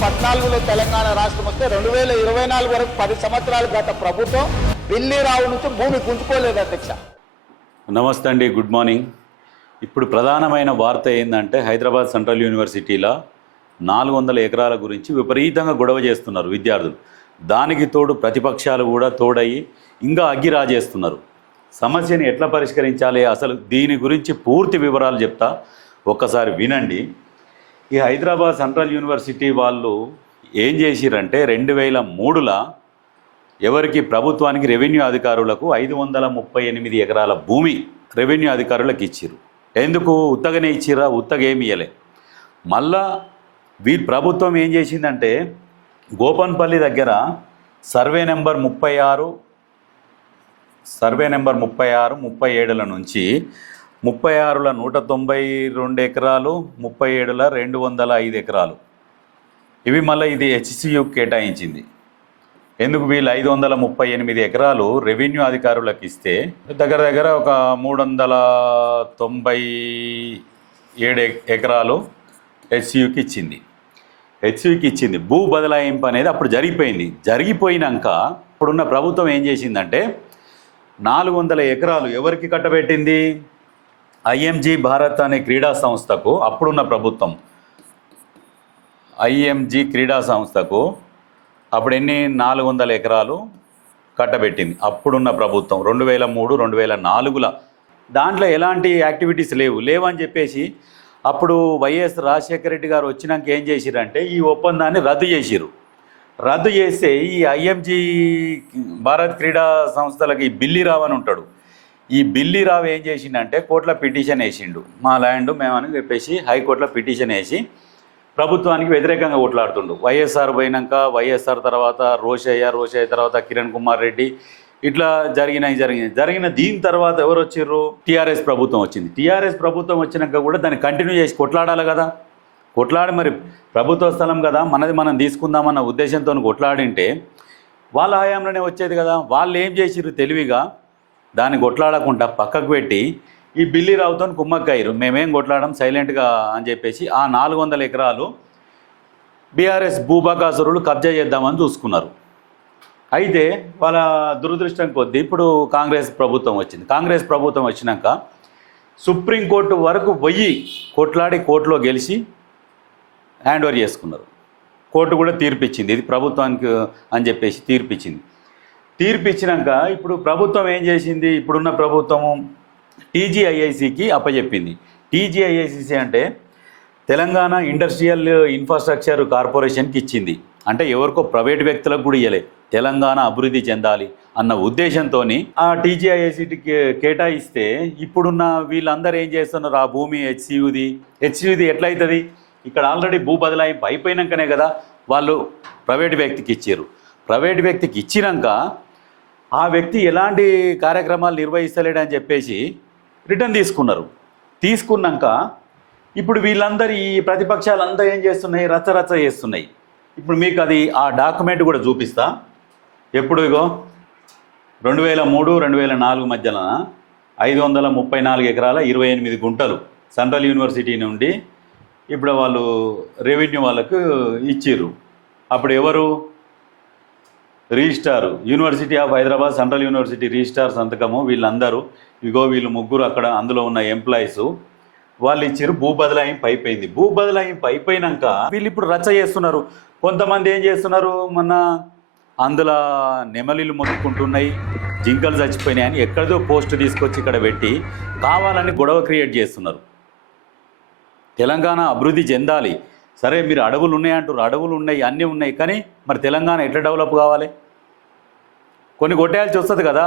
2014లో తెలంగాణ రాష్ట్రం వస్తే 2024 వరకు 10 సంవత్సరాలు గత ప్రభుత్వం బిల్లీరావు నుంచి భూమి గుంజుకోలేదు అధ్యక్ష. నమస్తే అండి, గుడ్ మార్నింగ్. ఇప్పుడు ప్రధానమైన వార్త ఏంటంటే హైదరాబాద్ సెంట్రల్ యూనివర్సిటీలో 400 ఎకరాల గురించి విపరీతంగా గొడవ చేస్తున్నారు విద్యార్థులు. దానికి తోడు ప్రతిపక్షాలు కూడా తోడయి ఇంకా అగ్గి రాజేస్తున్నారు. సమస్యని ఎట్లా పరిష్కరించాలి, అసలు దీని గురించి పూర్తి వివరాలు చెప్తా, ఒక్కసారి వినండి. ఈ హైదరాబాద్ సెంట్రల్ యూనివర్సిటీ వాళ్ళు ఏం చేసిరంటే 2003లో ఎవరికి ప్రభుత్వానికి రెవెన్యూ అధికారులకు 538 ఎకరాల భూమి రెవెన్యూ అధికారులకు ఇచ్చిర్రు. ఎందుకు ఉత్తగనే ఇచ్చిరా? ఉత్తగేమి ఇయ్యలే. మళ్ళా ప్రభుత్వం ఏం చేసిందంటే గోపన్పల్లి దగ్గర సర్వే నెంబర్ 36, 37ల నుంచి 36లో 192 ఎకరాలు, 37లో 205 ఎకరాలు, ఇవి మళ్ళీ ఇది హెచ్సియు కేటాయించింది. ఎందుకు? వీళ్ళు 538 ఎకరాలు రెవెన్యూ అధికారులకు ఇస్తే దగ్గర ఒక 397 ఎకరాలు హెచ్సియుకి ఇచ్చింది. భూ బదలాయింపు అనేది అప్పుడు జరిగిపోయినాక ఇప్పుడున్న ప్రభుత్వం ఏం చేసిందంటే 400 ఎకరాలు ఎవరికి కట్టబెట్టింది? ఐఎంజీ భారత్ అనే క్రీడా సంస్థకు, అప్పుడున్న ప్రభుత్వం ఐఎంజీ క్రీడా సంస్థకు అప్పుడు 400 ఎకరాలు కట్టబెట్టింది అప్పుడున్న ప్రభుత్వం 2003, 2004లో. దాంట్లో ఎలాంటి యాక్టివిటీస్ లేవని చెప్పేసి అప్పుడు వైఎస్ రాజశేఖర రెడ్డి గారు వచ్చినాక ఏం చేసిరంటే ఈ ఒప్పందాన్ని రద్దు చేస్తే ఈ ఐఎంజీ భారత్ క్రీడా సంస్థలకి బిల్లీరావు అని ఉంటాడు. ఈ బిల్లీరావు ఏం చేసిండంటే కోర్టులో పిటిషన్ వేసిండు, మా ల్యాండ్ మేమని చెప్పేసి హైకోర్టులో పిటిషన్ వేసి ప్రభుత్వానికి వ్యతిరేకంగా కొట్లాడుతుండు. వైఎస్ఆర్ పోయినాక వైఎస్ఆర్ తర్వాత రోషయ్య తర్వాత కిరణ్ కుమార్ రెడ్డి, ఇట్లా జరిగిన దీని తర్వాత ఎవరు వచ్చిర్రు? టీఆర్ఎస్ ప్రభుత్వం వచ్చింది. టీఆర్ఎస్ ప్రభుత్వం వచ్చినాక కూడా దాన్ని కంటిన్యూ చేసి కొట్లాడాలి కదా. కొట్లాడి మరి ప్రభుత్వ స్థలం కదా, మనది మనం తీసుకుందామన్న ఉద్దేశంతో కొట్లాడింటే వాళ్ళ హయాంలోనే వచ్చేది కదా. వాళ్ళు ఏం చేసిర్రు? తెలివిగా దాన్ని కొట్లాడకుండా పక్కకు పెట్టి ఈ బిల్లీరావుతో కుమ్మక్కయ్యారు. మేమేం కొట్లాడడం సైలెంట్గా అని చెప్పేసి ఆ 400 ఎకరాలు బీఆర్ఎస్ భూభాగాసురులు కబ్జా చేద్దామని చూసుకున్నారు. అయితే వాళ్ళ దురదృష్టం కొద్దీ ఇప్పుడు కాంగ్రెస్ ప్రభుత్వం వచ్చింది. కాంగ్రెస్ ప్రభుత్వం వచ్చినాక సుప్రీంకోర్టు వరకు పోయి కొట్లాడి కోర్టులో గెలిచి హ్యాండ్ ఓవర్ చేసుకున్నారు. కోర్టు కూడా తీర్పిచ్చింది, ఇది ప్రభుత్వానికి అని చెప్పేసి తీర్పిచ్చినాక ఇప్పుడు ప్రభుత్వం ఏం చేసింది? ఇప్పుడున్న ప్రభుత్వము టీజీఐఐసికి అప్పచెప్పింది. టీజీఐఐసి అంటే తెలంగాణ ఇండస్ట్రియల్ ఇన్ఫ్రాస్ట్రక్చర్ కార్పొరేషన్కి ఇచ్చింది. అంటే ఎవరికో ప్రైవేట్ వ్యక్తులకు కూడా ఇవ్వలే, తెలంగాణ అభివృద్ధి చెందాలి అన్న ఉద్దేశంతో ఆ టీజీఐఐసికి కేటాయిస్తే ఇప్పుడున్న వీళ్ళందరూ ఏం చేస్తున్నారు? ఆ భూమి హెచ్సియుది ఎట్లయితుంది? ఇక్కడ ఆల్రెడీ భూ బదలాయింపు అయిపోయినాకనే కదా వాళ్ళు ప్రైవేట్ వ్యక్తికి ఇచ్చారు. ప్రైవేట్ వ్యక్తికి ఇచ్చినాక ఆ వ్యక్తి ఎలాంటి కార్యక్రమాలు నిర్వహిస్తలేడని చెప్పేసి రిటర్న్ తీసుకున్నాక ఇప్పుడు వీళ్ళందరూ ఈ ప్రతిపక్షాలంతా ఏం చేస్తున్నాయి? రచ్చ చేస్తున్నాయి. ఇప్పుడు మీకు అది ఆ డాక్యుమెంట్ కూడా చూపిస్తా. ఎప్పుడు ఇగో 2003, 2004 మధ్యన 534 ఎకరాల 28 గుంటలు సెంట్రల్ యూనివర్సిటీ నుండి ఇప్పుడు వాళ్ళు రెవెన్యూ వాళ్ళకు ఇచ్చిర్రు. అప్పుడు ఎవరు? Registrar university of Hyderabad central university registrar సంతకము. వీళ్ళందరూ వీళ్ళు ముగ్గురు అక్కడ అందులో ఉన్న ఎంప్లాయీస్ వాళ్ళు ఇచ్చారు. భూ బదలాయింపు అయిపోయినాక వీళ్ళు ఇప్పుడు రచ్చ చేస్తున్నారు. కొంతమంది ఏం చేస్తున్నారు? మొన్న అందులో నెమలిలు మొత్తుకుంటున్నాయి, జింకలు చచ్చిపోయినాయి అని ఎక్కడిదో పోస్ట్ తీసుకొచ్చి ఇక్కడ పెట్టి కావాలని గొడవ క్రియేట్ చేస్తున్నారు. తెలంగాణ అభివృద్ధి చెందాలి, సరే మీరు అడవులు ఉన్నాయంటారు, అడవులు ఉన్నాయి, అన్నీ ఉన్నాయి, కానీ మరి తెలంగాణ ఎట్లా డెవలప్ కావాలి? కొన్ని కొట్టేయాల్సి వస్తుంది కదా.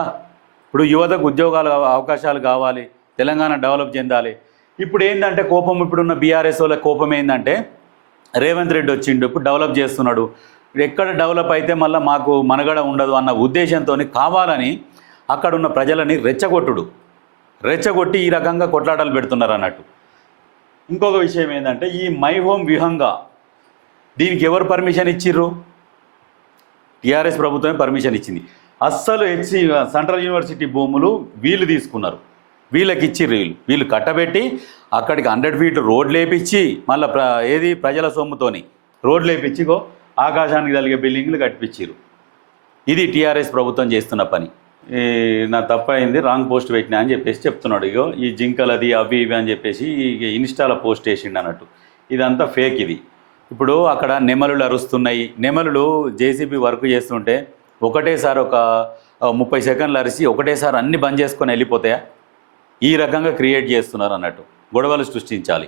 ఇప్పుడు యువతకు ఉద్యోగాలు అవకాశాలు కావాలి, తెలంగాణ డెవలప్ చెందాలి. ఇప్పుడు ఏంటంటే కోపం, ఇప్పుడున్న బీఆర్ఎస్ వాళ్ళ కోపం ఏంటంటే రేవంత్ రెడ్డి వచ్చిండు, ఇప్పుడు డెవలప్ చేస్తున్నాడు, ఎక్కడ డెవలప్ అయితే మళ్ళీ మాకు మనగడ ఉండదు అన్న ఉద్దేశంతో కావాలని అక్కడున్న ప్రజలని రెచ్చగొట్టి ఈ రకంగా కొట్లాటలు పెడుతున్నారు అన్నట్టు. ఇంకొక విషయం ఏంటంటే ఈ మై హోమ్ విహంగా దీనికి ఎవరు పర్మిషన్ ఇచ్చిర్రు? టీఆర్ఎస్ ప్రభుత్వమే పర్మిషన్ ఇచ్చింది. అస్సలు సెంట్రల్ యూనివర్సిటీ భూములు వీళ్ళు తీసుకున్నారు, వీళ్ళకి ఇచ్చిర్రు. వీళ్ళు కట్టబెట్టి అక్కడికి 100 ఫీట్ రోడ్లు వేపించి మళ్ళీ ప్రజల సొమ్ముతోని రోడ్లు వేయించిగో ఆకాశానికి కలిగే బిల్డింగ్లు కట్టించారు. ఇది టీఆర్ఎస్ ప్రభుత్వం చేస్తున్న పని. ఈ నా తప్పైంది, రాంగ్ పోస్ట్ పెట్టినా అని చెప్పేసి చెప్తున్నాడు. ఇగో ఈ జింకలది అవి ఇవి అని చెప్పేసి ఇన్స్టాలో పోస్ట్ వేసిండు అన్నట్టు. ఇదంతా ఫేక్. ఇది ఇప్పుడు అక్కడ నెమలులు అరుస్తున్నాయి. నెమలులు జేసీబీ వర్క్ చేస్తుంటే ఒకటేసారి ఒక 30 సెకండ్లు అరిసి ఒకటేసారి అన్ని బంద్ చేసుకొని వెళ్ళిపోతాయా? ఈ రకంగా క్రియేట్ చేస్తున్నారు అన్నట్టు, గొడవలు సృష్టించాలి.